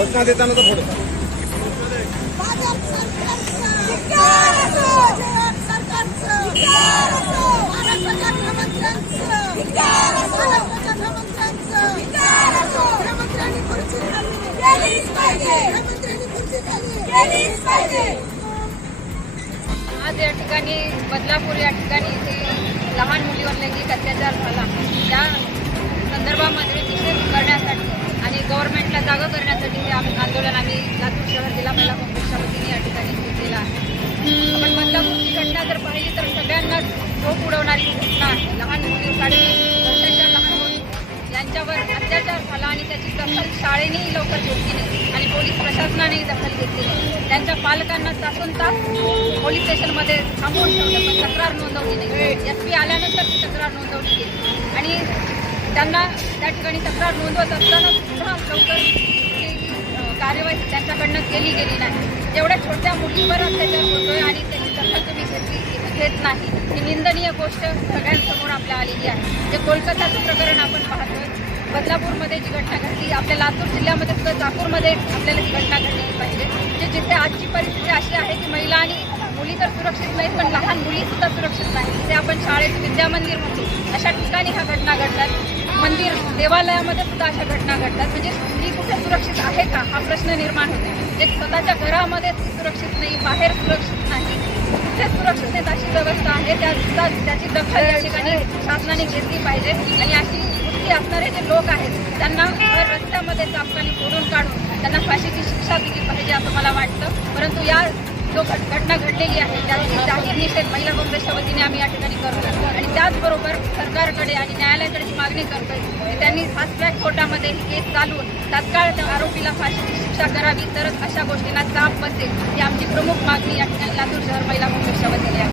घोषणा देताना तर फोटो आज या ठिकाणी बदलापूर या ठिकाणी इथे लहान मुलीवर लैंगिक अत्याचार झाला. त्या संदर्भामध्ये गव्हर्नमेंटला जागा करण्यासाठी हे आम्ही आंदोलन आम्ही लातूर शहर जिल्हा महिला काँग्रेसच्या वतीने या ठिकाणी घेतलेलं आहे. आपण बदलापूरची घटना जर पाहिली तर सगळ्यांनाच झोप उडवणारी घटना आहे. लहान मुली साडे वर्षाच्या लहान मुली यांच्यावर अत्याचार झाला आणि त्याची दखल शाळेनेही लवकर घेतली नाही आणि पोलीस प्रशासनानेही दखल घेतली नाही. त्यांच्या पालकांना तासून तास पोलीस स्टेशनमध्ये थांबवून ठेवलं पण तक्रार नोंदवली नाही. एस पी आल्यानंतर ती तक्रार नोंदवली गेली. आणि त्यांना त्या ठिकाणी तक्रार नोंदवत असताना सुद्धा लवकर ती, कार्यवाही त्यांच्याकडनं केली गेली नाही. जेवढ्या छोट्या मुलीवर अत्याचार होतोय आणि त्याची दखल तुम्ही घेतली घेत नाही ही निंदनीय गोष्ट सगळ्यांसमोर आपल्या आलेली आहे. जे कोलकाताचं प्रकरण आपण पाहतोय बदलापूरमध्ये जी घटना घडली आपल्या लातूर जिल्ह्यामध्ये सुद्धा चाकूरमध्ये आपल्याला ही घटना घडली पाहिजे. जे जिथे आजची परिस्थिती अशी आहे की महिला आणि मुली तर सुरक्षित नाहीत पण लहान मुली सुद्धा सुरक्षित नाही जिथे आपण शाळेत विद्यामंदिर म्हणतो. अशा ठिकाणी ह्या घटना घडतात मंदिर देवालयामध्ये सुद्धा अशा घटना घडतात म्हणजे मुली कुठे सुरक्षित आहे का? हा प्रश्न निर्माण होतो जे म्हणजे स्वतःच्या घरामध्ये सुरक्षित नाही बाहेर सुरक्षित नाही. कुठे सुरक्षित नाहीत अशी व्यवस्था आहे. त्या सुद्धा त्याची दखल या ठिकाणी शासनाने घेतली पाहिजे. आणि अशी वृत्ती असणारे जे लोक आहेत त्यांना रस्त्यामध्ये चापकाने फोडून काढून त्यांना फाशीची शिक्षा दिली पाहिजे असं मला वाटतं. परंतु या जो घटना घडलेली आहे त्याची जाहीर निषेध महिला काँग्रेसच्या वतीने आम्ही या ठिकाणी करतो आणि त्याचबरोबर सरकारकडे आणि न्यायालयाकडे जी मागणी करतो की त्यांनी फास्ट ट्रॅक कोर्टामध्ये ही केस चालवून तात्काळ त्या आरोपीला फाशीची शिक्षा करावी. तरच अशा गोष्टींना चाप बसेल ही आमची प्रमुख मागणी या ठिकाणी लातूर शहर महिला काँग्रेसच्या वतीने आहे.